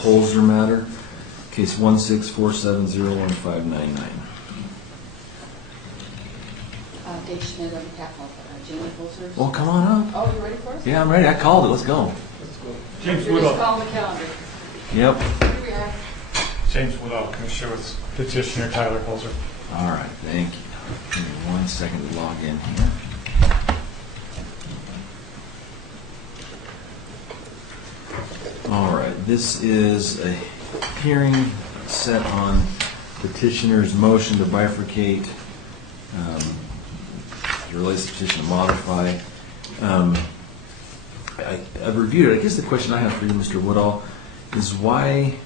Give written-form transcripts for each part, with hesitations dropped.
Holzer matter, case 164701599. Dave Schmidt on behalf of Jamie Holzer. Well, come on up. Oh, you ready for us? Yeah, I'm ready. I called it. Let's go. James You're just Woodall. calling the calendar. Yep. Here we are. James Woodall, Commissioner with Petitioner Tyler Holzer. All right. Thank you. Give me 1 second to log in here. All right. This is a hearing set on petitioner's motion to bifurcate. It relates to petition to modify. I've reviewed it. I guess the question I have for you, Mr. Woodall, is why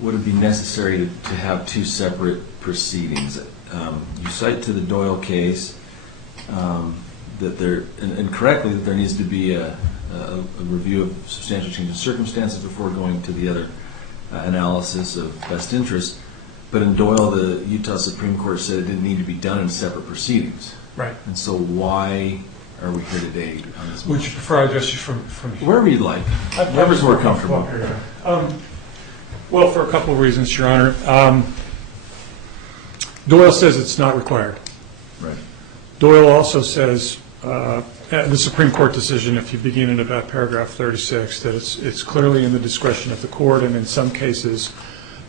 would it be necessary to have two separate proceedings? You cite to the Doyle case that there, and correctly, that there needs to be a review of substantial change in circumstances before going to the other analysis of best interest. But in Doyle, the Utah Supreme Court said it didn't need to be done in separate proceedings. Right. And so why are we here today on this? Would you prefer I address you from here? Wherever you'd like. Wherever's more comfortable. Well, for a couple of reasons, Your Honor. Doyle says it's not required. Right. Doyle also says, the Supreme Court decision, if you begin in about paragraph 36, that it's clearly in the discretion of the court, and in some cases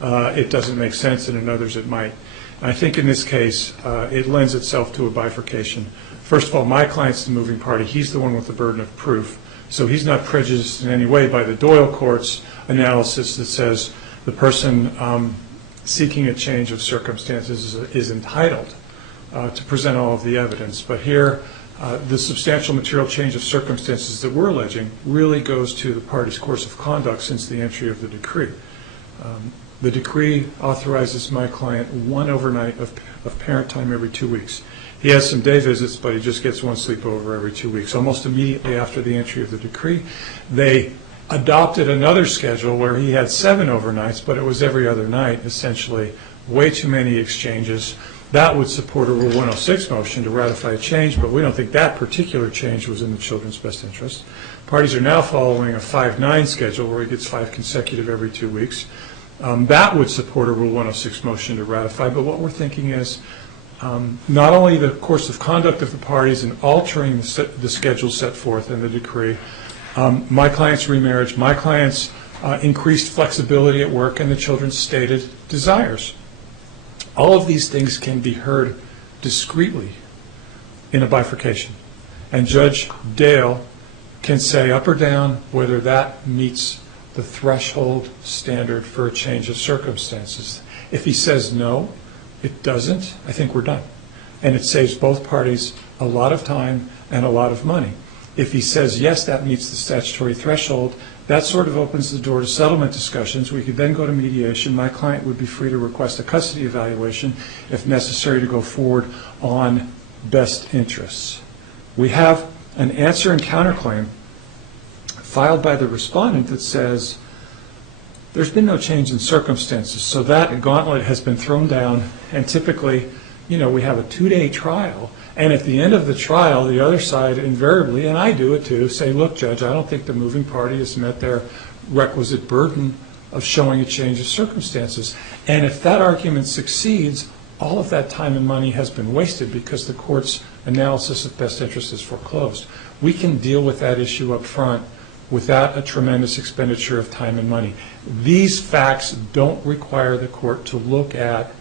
it doesn't make sense, and in others it might. I think in this case it lends itself to a bifurcation. First of all, my client's the moving party. He's the one with the burden of proof. So he's not prejudiced in any way by the Doyle court's analysis that says the person seeking a change of circumstances is entitled to present all of the evidence. But here, the substantial material change of circumstances that we're alleging really goes to the party's course of conduct since the entry of the decree. The decree authorizes my client one overnight of parent time every 2 weeks. He has some day visits, but he just gets one sleepover every 2 weeks. Almost immediately after the entry of the decree, they adopted another schedule where he had 7 overnights, but it was every other night, essentially way too many exchanges. That would support a Rule 106 motion to ratify a change, but we don't think that particular change was in the children's best interest. Parties are now following a 5-9 schedule where he gets 5 consecutive every 2 weeks. That would support a Rule 106 motion to ratify, but what we're thinking is not only the course of conduct of the parties in altering the schedule set forth in the decree, my client's remarriage, my client's increased flexibility at work, and the children's stated desires. All of these things can be heard discreetly in a bifurcation. And Judge Dale can say up or down whether that meets the threshold standard for a change of circumstances. If he says no, it doesn't, I think we're done. And it saves both parties a lot of time and a lot of money. If he says yes, that meets the statutory threshold, that sort of opens the door to settlement discussions. We could then go to mediation. My client would be free to request a custody evaluation if necessary to go forward on best interests. We have an answer and counterclaim filed by the respondent that says there's been no change in circumstances, so that gauntlet has been thrown down, and typically, we have a 2-day trial, and at the end of the trial, the other side invariably, and I do it too, say, look, Judge, I don't think the moving party has met their requisite burden of showing a change of circumstances. And if that argument succeeds, all of that time and money has been wasted because the court's analysis of best interest is foreclosed. We can deal with that issue up front without a tremendous expenditure of time and money. These facts don't require the court to look at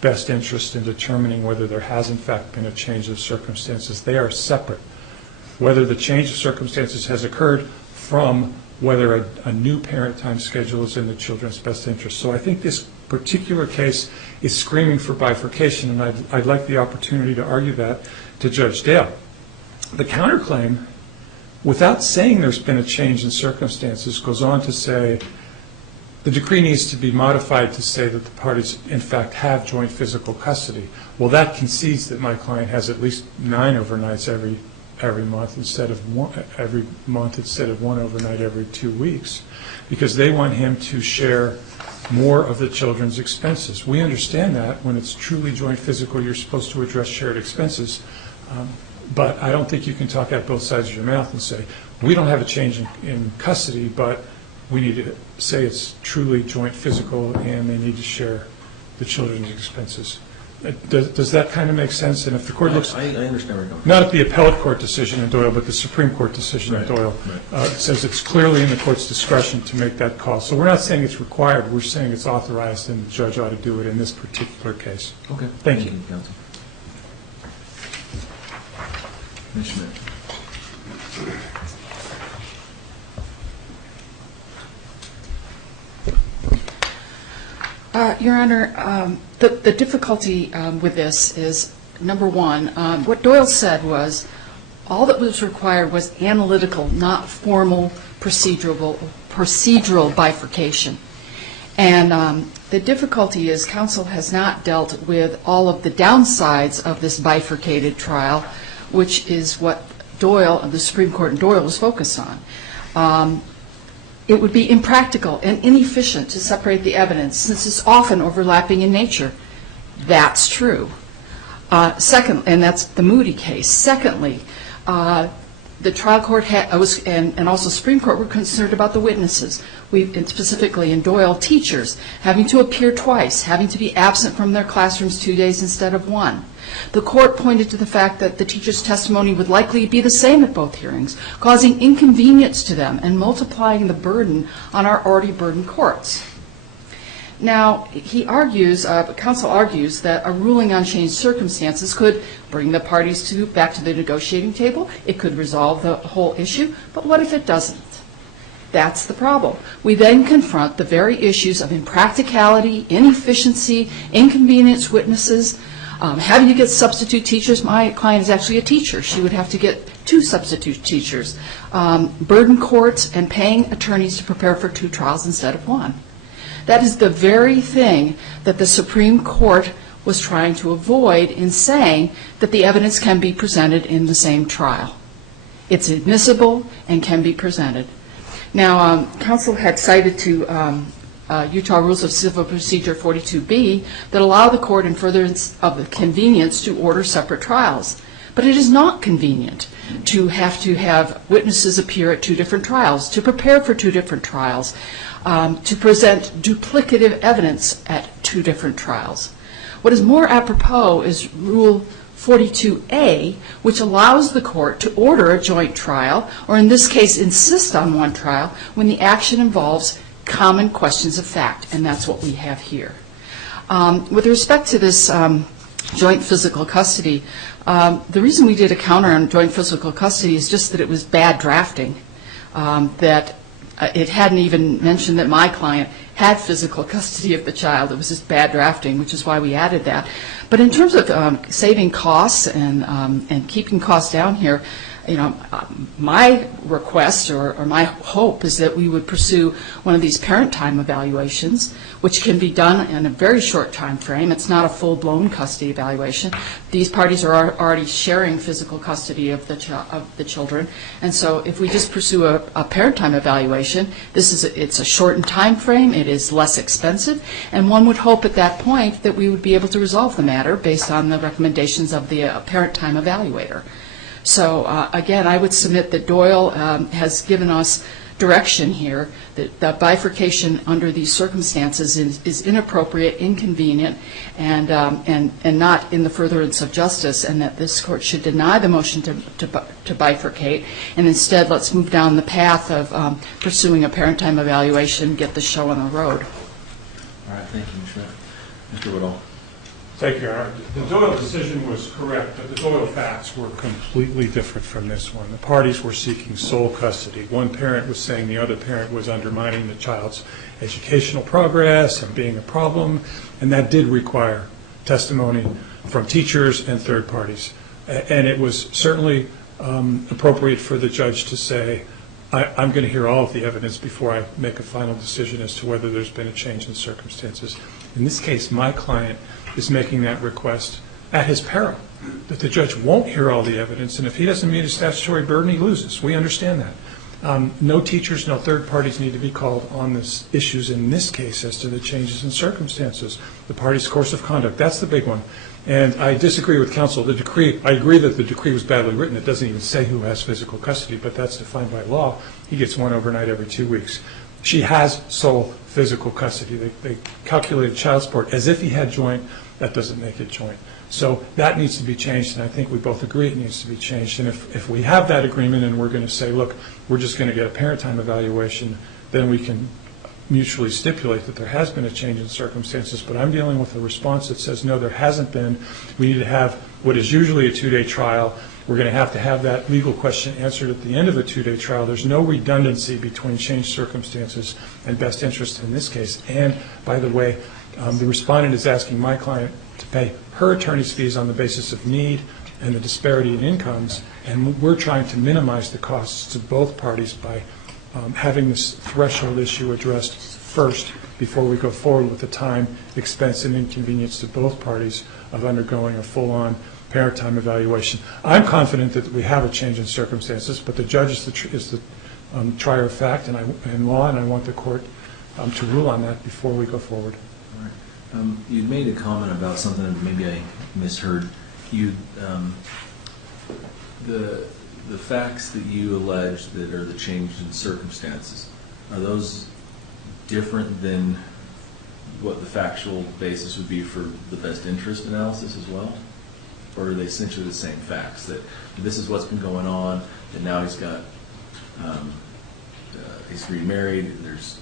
best interest in determining whether there has in fact been a change of circumstances. They are separate. Whether the change of circumstances has occurred from whether a new parent time schedule is in the children's best interest. So I think this particular case is screaming for bifurcation, and I'd like the opportunity to argue that to Judge Dale. The counterclaim, without saying there's been a change in circumstances, goes on to say the decree needs to be modified to say that the parties in fact have joint physical custody. Well, that concedes that my client has at least 9 overnights every month instead of one overnight every 2 weeks, because they want him to share more of the children's expenses. We understand that when it's truly joint physical, you're supposed to address shared expenses. But I don't think you can talk out both sides of your mouth and say, we don't have a change in custody, but we need to say it's truly joint physical and they need to share the children's expenses. Does that kind of make sense? And if the court looks, I understand where you're going. not at the appellate court decision in Doyle, but the Supreme Court decision in Right, Doyle, right. it says it's clearly in the court's discretion to make that call. So we're not saying it's required, we're saying it's authorized and the judge ought to do it in this particular case. Okay. Thank you. Counsel. Ms. Schmidt. Your Honor, the difficulty with this is, number one, what Doyle said was all that was required was analytical, not formal procedural bifurcation. And the difficulty is counsel has not dealt with all of the downsides of this bifurcated trial, which is what Doyle, the Supreme Court in Doyle, was focused on. It would be impractical and inefficient to separate the evidence since it's often overlapping in nature. That's true. Second, and that's the Moody case. Secondly, the trial court and also Supreme Court were concerned about the witnesses. And specifically in Doyle, teachers having to appear twice, having to be absent from their classrooms 2 days instead of 1. The court pointed to the fact that the teacher's testimony would likely be the same at both hearings, causing inconvenience to them and multiplying the burden on our already burdened courts. Now, counsel argues that a ruling on changed circumstances could bring the parties back to the negotiating table. It could resolve the whole issue, but what if it doesn't? That's the problem. We then confront the very issues of impracticality, inefficiency, inconvenience witnesses, having to get substitute teachers. My client is actually a teacher. She would have to get 2 substitute teachers, burden courts, and paying attorneys to prepare for 2 trials instead of 1. That is the very thing that the Supreme Court was trying to avoid in saying that the evidence can be presented in the same trial. It's admissible and can be presented. Now, counsel had cited to Utah Rules of Civil Procedure 42B that allow the court in furtherance of the convenience to order separate trials. But it is not convenient to have witnesses appear at 2 different trials, to prepare for 2 different trials, to present duplicative evidence at 2 different trials. What is more apropos is Rule 42A, which allows the court to order a joint trial, or in this case insist on 1 trial, when the action involves common questions of fact, and that's what we have here. With respect to this joint physical custody, the reason we did a counter on joint physical custody is just that it was bad drafting, that it hadn't even mentioned that my client had physical custody of the child. It was just bad drafting, which is why we added that. But in terms of saving costs and keeping costs down here, my request or my hope is that we would pursue one of these parent time evaluations, which can be done in a very short time frame. It's not a full-blown custody evaluation. These parties are already sharing physical custody of the children, and so if we just pursue a parent time evaluation, it's a shortened time frame. It is less expensive, and one would hope at that point that we would be able to resolve the matter based on the recommendations of the parent time evaluator. So again, I would submit that Doyle has given us direction here, that the bifurcation under these circumstances is inappropriate, inconvenient, and not in the furtherance of justice, and that this court should deny the motion to bifurcate, and instead let's move down the path of pursuing a parent time evaluation, get the show on the road. All right, thank you, Ms. Schmidt. Mr. Woodall. Thank you, Your Honor. The Doyle decision was correct, but the Doyle facts were completely different from this one. The parties were seeking sole custody. One parent was saying the other parent was undermining the child's educational progress and being a problem, and that did require testimony from teachers and third parties. And it was certainly appropriate for the judge to say, I'm going to hear all of the evidence before I make a final decision as to whether there's been a change in circumstances. In this case, my client is making that request at his peril, that the judge won't hear all the evidence, and if he doesn't meet his statutory burden, he loses. We understand that. No teachers, no third parties need to be called on the issues in this case as to the changes in circumstances. The party's course of conduct, that's the big one. And I disagree with counsel. The decree, I agree that the decree was badly written. It doesn't even say who has physical custody, but that's defined by law. He gets one overnight every 2 weeks. she has sole physical custody. They calculated child support as if he had joint. That doesn't make it joint. So that needs to be changed, and I think we both agree it needs to be changed. And if we have that agreement and we're going to say, look, we're just going to get a parent time evaluation, then we can mutually stipulate that there has been a change in circumstances. But I'm dealing with a response that says, no, there hasn't been. We need to have what is usually a 2-day trial. We're going to have that legal question answered at the end of a 2-day trial. There's no redundancy between changed circumstances and best interest in this case. And, by the way, the respondent is asking my client to pay her attorney's fees on the basis of need and the disparity in incomes, and we're trying to minimize the costs to both parties by having this threshold issue addressed first before we go forward with the time, expense, and inconvenience to both parties of undergoing a full-on parent time evaluation. I'm confident that we have a change in circumstances, but the judge is the trier of fact and law, and I want the court to rule on that before we go forward. All right. You made a comment about something that maybe I misheard. The facts that you allege that are the change in circumstances, are those different than what the factual basis would be for the best interest analysis as well? Or are they essentially the same facts, that this is what's been going on, and now he's got, he's remarried, there's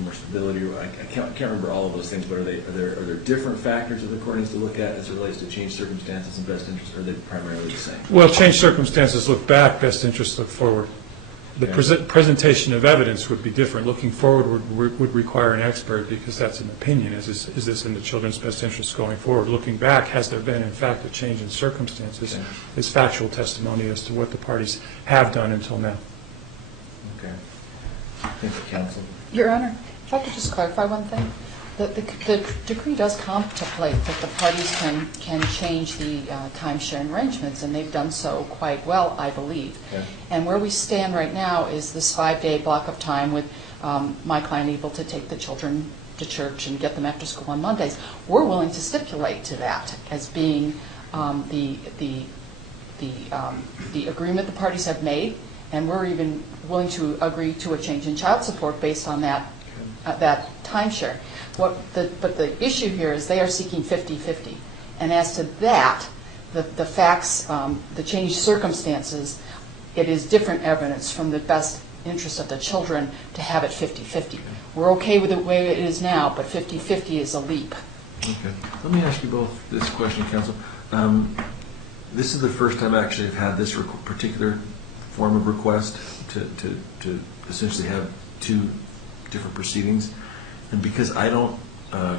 more stability? I can't remember all of those things, but are there different factors that the court needs to look at as it relates to changed circumstances and best interest, or are they primarily the same? Well, changed circumstances look back, best interests look forward. The presentation of evidence would be different. Looking forward would require an expert, because that's an opinion. Is this in the children's best interest going forward? Looking back, has there been, in fact, a change in circumstances? Okay. Is factual testimony as to what the parties have done until now. Okay. Thank you, counsel. Your Honor, if I could just clarify one thing. The decree does contemplate that the parties can change the timeshare arrangements, and they've done so quite well, I believe. Okay. And where we stand right now is this 5-day block of time with my client able to take the children to church and get them after school on Mondays. We're willing to stipulate to that as being the agreement the parties have made, and we're even willing to agree to a change in child support based on that timeshare. But the issue here is they are seeking 50-50. And as to that, the facts, the changed circumstances, it is different evidence from the best interest of the children to have it 50-50. We're okay with the way it is now, but 50-50 is a leap. Okay. Let me ask you both this question, counsel. This is the first time actually I've had this particular form of request to essentially have two different proceedings. And because I don't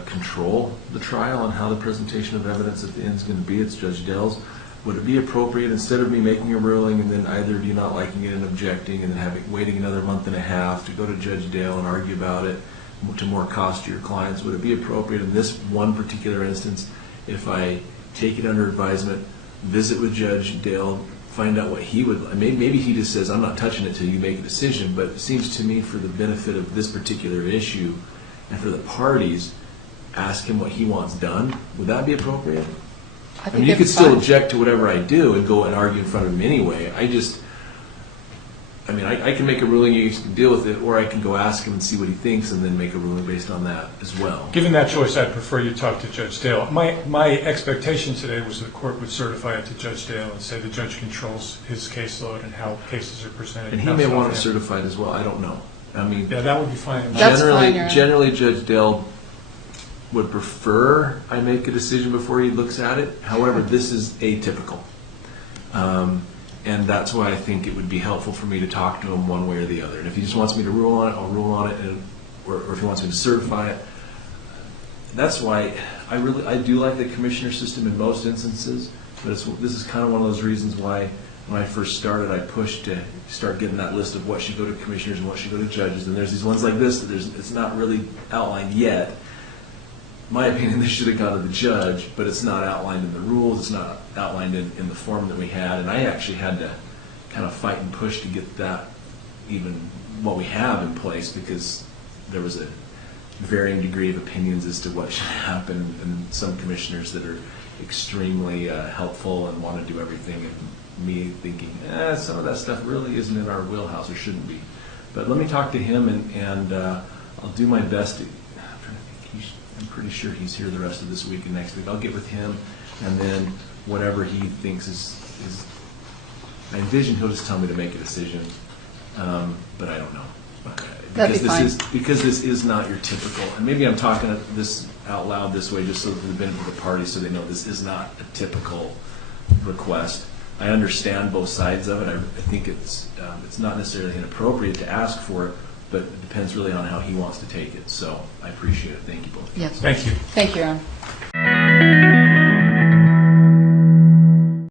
control the trial and how the presentation of evidence at the end is going to be, it's Judge Dell's, would it be appropriate, instead of me making a ruling and then either of you not liking it and objecting and then waiting another month and a half to go to Judge Dell and argue about it to more cost to your clients, would it be appropriate in this one particular instance if I take it under advisement, visit with Judge Dell, find out what he would, maybe he just says, I'm not touching it till you make a decision, but it seems to me for the benefit of this particular issue and for the parties, ask him what he wants done. Would that be appropriate? I think you could it's still fine. object to whatever I do and go and argue in front of him anyway. I can make a ruling, you can deal with it, or I can go ask him and see what he thinks and then make a ruling based on that as well. Given that choice, I'd prefer you talk to Judge Dale. My expectation today was the court would certify it to Judge Dale and say the judge controls his caseload and how cases are presented. And he may want it certified as well. I don't know. Yeah, that would be fine. That's fine, Your Honor. Generally, Judge Dell would prefer I make a decision before he looks at it. However, this is atypical. And that's why I think it would be helpful for me to talk to him one way or the other. And if he just wants me to rule on it, I'll rule on it, or if he wants me to certify it. That's why I do like the commissioner system in most instances, but this is kind of one of those reasons why when I first started, I pushed to start getting that list of what should go to commissioners and what should go to judges. And there's these ones like this that it's not really outlined yet. In my opinion, this should have gone to the judge, but it's not outlined in the rules. It's not outlined in the form that we had. And I actually had to kind of fight and push to get that, even what we have in place, because there was a varying degree of opinions as to what should happen, and some commissioners that are extremely helpful and want to do everything, and me thinking, some of that stuff really isn't in our wheelhouse or shouldn't be. But let me talk to him, and I'll do my best to, I'm pretty sure he's here the rest of this week and next week. I'll get with him, and then whatever he thinks is I envision he'll just tell me to make a decision, but I don't know. That'd be fine. Because this is not your typical, and maybe I'm talking this out loud this way just so for the benefit of the party, so they know this is not a typical request. I understand both sides of it. I think it's not necessarily inappropriate to ask for it, but it depends really on how he wants to take it. So I appreciate it. Thank you both. Yes. Thank you. Thank you, Aaron.